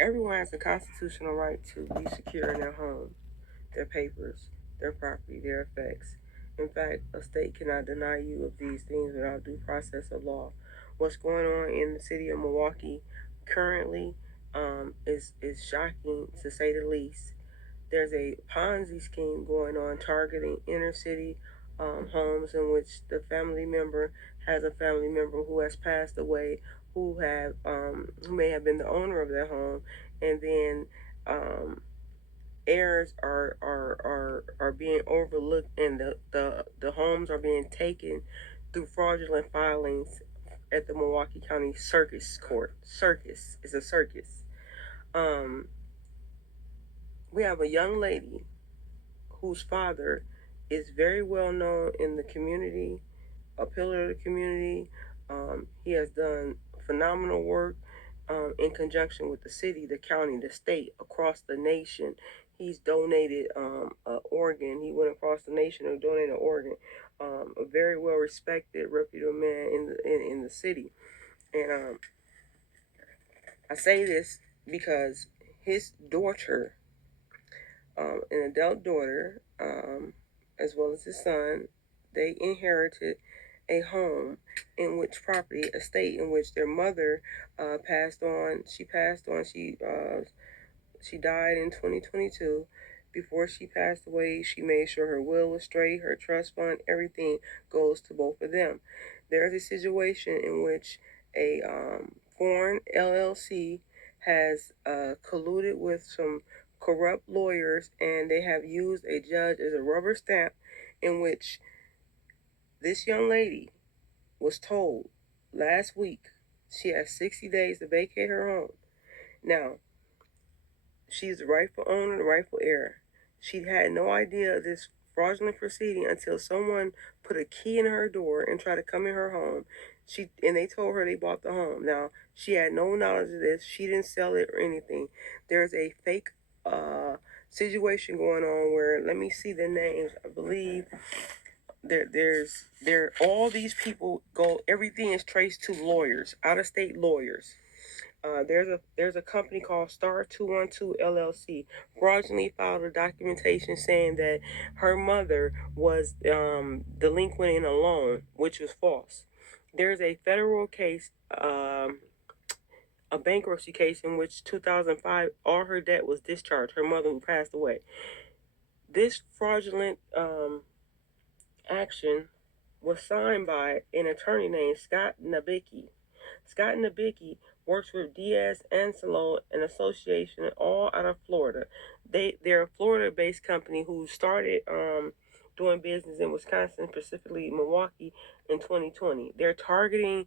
Everyone has a constitutional right to be secure in their home, their papers, their property, their effects. In fact, a state cannot deny you of these things without due process of law. What's going on in the city of Milwaukee currently is shocking to say the least. There's a Ponzi scheme going on targeting inner city homes in which the family member has a family member who has passed away, who may have been the owner of their home, and then um, heirs are being overlooked, and the homes are being taken through fraudulent filings at the Milwaukee County Circus Court. Circus is a circus. Um, we have a young lady whose father is very well known in the community, a pillar of the community. He has done phenomenal work in conjunction with the city, the county, the state, across the nation. He's donated an organ. He went across the nation and donated an organ. A very well respected, reputable man in the city. And I say this because his daughter, an adult daughter, as well as his son, they inherited a home in which property, a state in which their mother passed on. She passed on. She died in 2022. Before she passed away, she made sure her will was straight, her trust fund, everything goes to both of them. There is a situation in which a foreign LLC has colluded with some corrupt lawyers, and they have used a judge as a rubber stamp, in which this young lady was told last week she has 60 days to vacate her home. Now, she's the rightful owner, the rightful heir. She had no idea of this fraudulent proceeding until someone put a key in her door and tried to come in her home. And they told her they bought the home. Now, she had no knowledge of this. She didn't sell it or anything. There's a fake situation going on where, let me see the names. I believe there all these people go. Everything is traced to lawyers, out of state lawyers. There's a company called Star 212 LLC fraudulently filed a documentation saying that her mother was delinquent in a loan, which was false. There's a federal case, a bankruptcy case in which 2005 all her debt was discharged. Her mother who passed away. This fraudulent action was signed by an attorney named Scott Nabicki. Scott Nabicki works with Diaz Anselo, an association all out of Florida. They're a Florida-based company who started doing business in Wisconsin, specifically Milwaukee, in 2020. They're targeting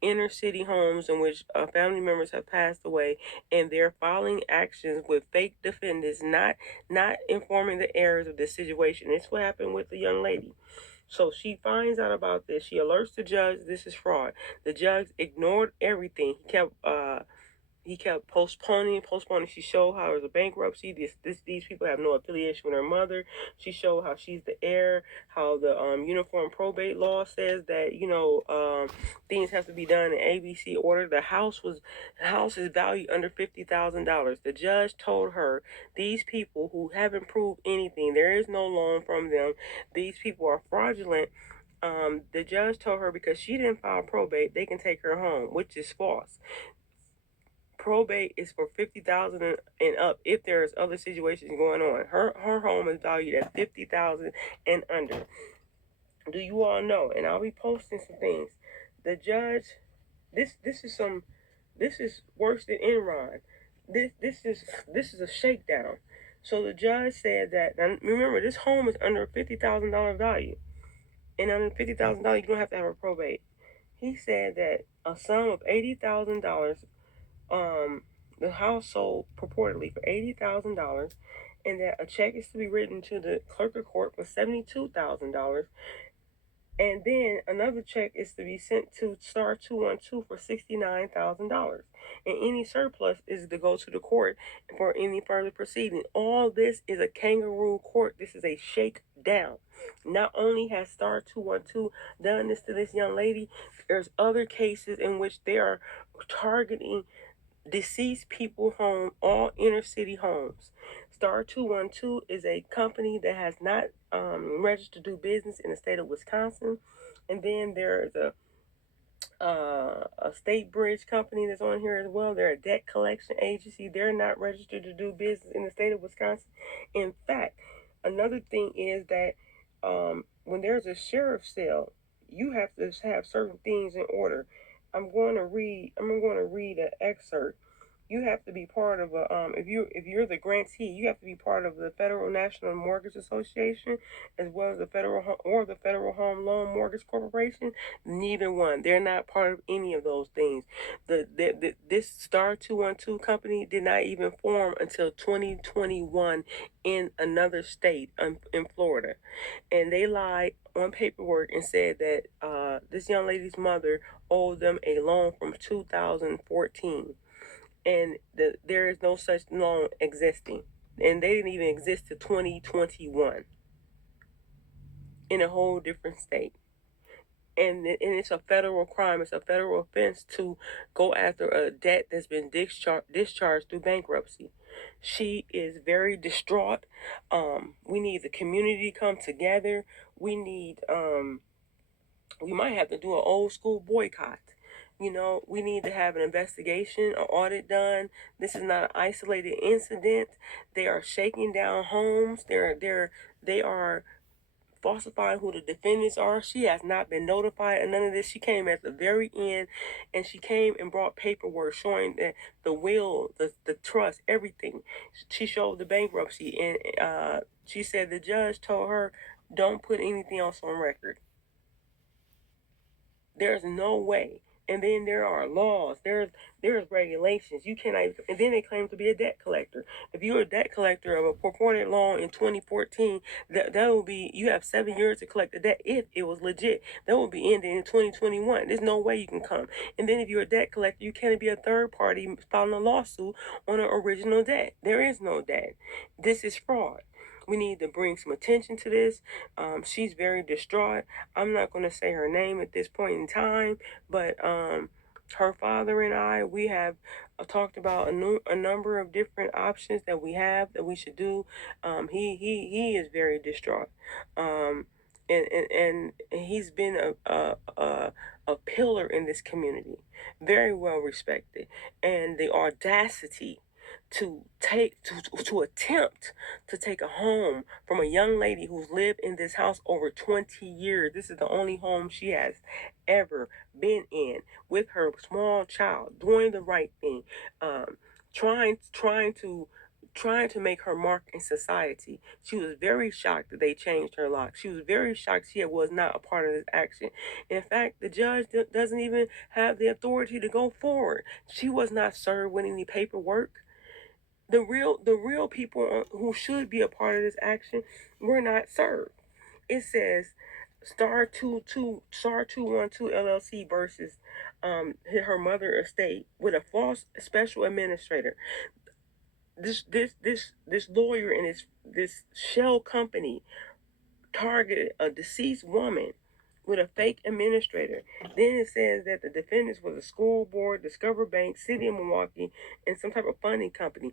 inner city homes in which family members have passed away, and they're filing actions with fake defendants, not informing the heirs of this situation. It's what happened with the young lady. So she finds out about this. She alerts the judge this is fraud. The judge ignored everything. He kept postponing. She showed how it was a bankruptcy. These people have no affiliation with her mother. She showed how she's the heir. How the uniform probate law says that things have to be done in ABC order. The house is valued under $50,000. The judge told her these people who haven't proved anything, there is no loan from them. These people are fraudulent. The judge told her because she didn't file probate, they can take her home, which is false. Probate is for $50,000 and up if there's other situations going on. Her home is valued at $50,000 and under. Do you all know? And I'll be posting some things. The judge, this is worse than Enron. This is a shakedown. So the judge said that, now remember, this home is under $50,000 value, and under $50,000 you don't have to have a probate. He said that a sum of $80,000, the house sold purportedly for $80,000, and that a check is to be written to the clerk of court for $72,000, and then another check is to be sent to Star 212 for $69,000, and any surplus is to go to the court for any further proceeding. All this is a kangaroo court. This is a shakedown. Not only has Star 212 done this to this young lady, there's other cases in which they are targeting deceased people home, all inner city homes. Star 212 is a company that has not registered to do business in the state of Wisconsin. And then there's a state bridge company that's on here as well. They're a debt collection agency. They're not registered to do business in the state of Wisconsin. In fact, another thing is that when there's a sheriff's sale, you have to have certain things in order. I'm going to read an excerpt. You have to be part of a if you're the grantee, you have to be part of the Federal National Mortgage Association, as well as the Federal Home Loan Mortgage Corporation. Neither one. They're not part of any of those things. This Star 212 company did not even form until 2021 in another state, in Florida. And they lied on paperwork and said that this young lady's mother owed them a loan from 2014, and there is no such loan existing, and they didn't even exist to 2021 in a whole different state. And it's a federal crime. It's a federal offense to go after a debt that's been discharged through bankruptcy. She is very distraught. We need the community to come together. We might have to do an old school boycott. We need to have an investigation, an audit done. This is not an isolated incident. They are shaking down homes. They are falsifying who the defendants are. She has not been notified of none of this. She came at the very end, and she came and brought paperwork showing that the will, the trust, everything. She showed the bankruptcy, and she said the judge told her, don't put anything else on record. There's no way. And then there are laws. There's regulations. You cannot. And then they claim to be a debt collector. If you're a debt collector of a purported loan in 2014, that will be, you have 7 years to collect the debt if it was legit. That will be ending in 2021. There's no way you can come. And then if you're a debt collector, you can't be a third party filing a lawsuit on an original debt. There is no debt. This is fraud. We need to bring some attention to this. She's very distraught. I'm not going to say her name at this point in time, but her father and I, we have talked about a number of different options that we have that we should do. He is very distraught. And he's been a pillar in this community, very well respected, and the audacity to attempt to take a home from a young lady who's lived in this house over 20 years. This is the only home she has ever been in, with her small child, doing the right thing, trying to make her mark in society. She was very shocked that they changed her lock. She was very shocked she was not a part of this action. In fact, the judge doesn't even have the authority to go forward. She was not served with any paperwork. The real people who should be a part of this action were not served. It says Star 212 LLC versus her mother estate with a false special administrator. This lawyer and this shell company targeted a deceased woman with a fake administrator. Then it says that the defendants was a school board, Discover Bank, City of Milwaukee, and some type of funding company.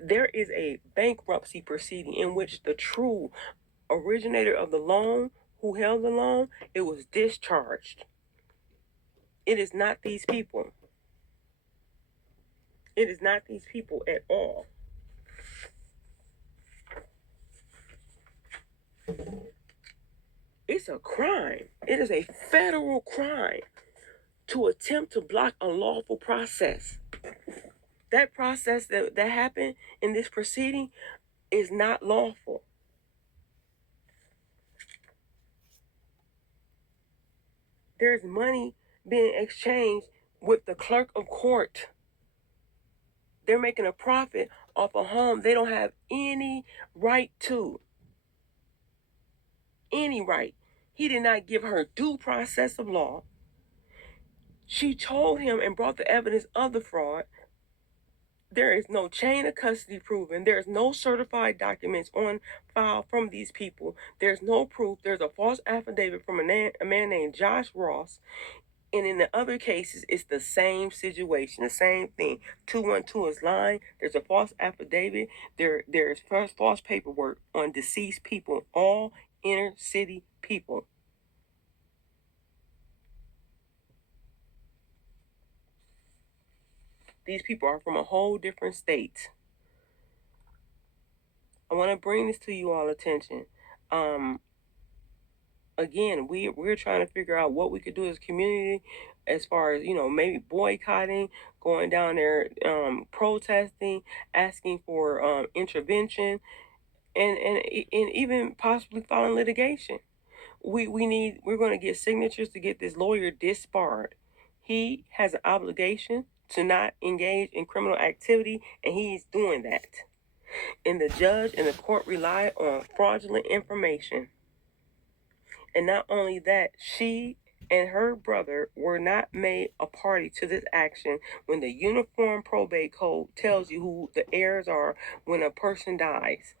There is a bankruptcy proceeding in which the true originator of the loan, who held the loan, it was discharged. It is not these people. It is not these people at all. It's a crime. It is a federal crime to attempt to block a lawful process. That process that happened in this proceeding is not lawful. There's money being exchanged with the clerk of court. They're making a profit off a home they don't have any right to. Any right. He did not give her due process of law. She told him and brought the evidence of the fraud. There is no chain of custody proven. There's no certified documents on file from these people. There's no proof. There's a false affidavit from a man named Josh Ross. And in the other cases, it's the same situation, the same thing. 212 is lying. There's a false affidavit. There's false paperwork on deceased people, all inner city people. These people are from a whole different state. I want to bring this to you all attention. Again, we're trying to figure out what we could do as a community, as far as, maybe boycotting, going down there, protesting, asking for intervention, and even possibly filing litigation. We're going to get signatures to get this lawyer disbarred. He has an obligation to not engage in criminal activity, and he's doing that. And the judge and the court rely on fraudulent information. And not only that, she and her brother were not made a party to this action when the Uniform Probate Code tells you who the heirs are when a person dies.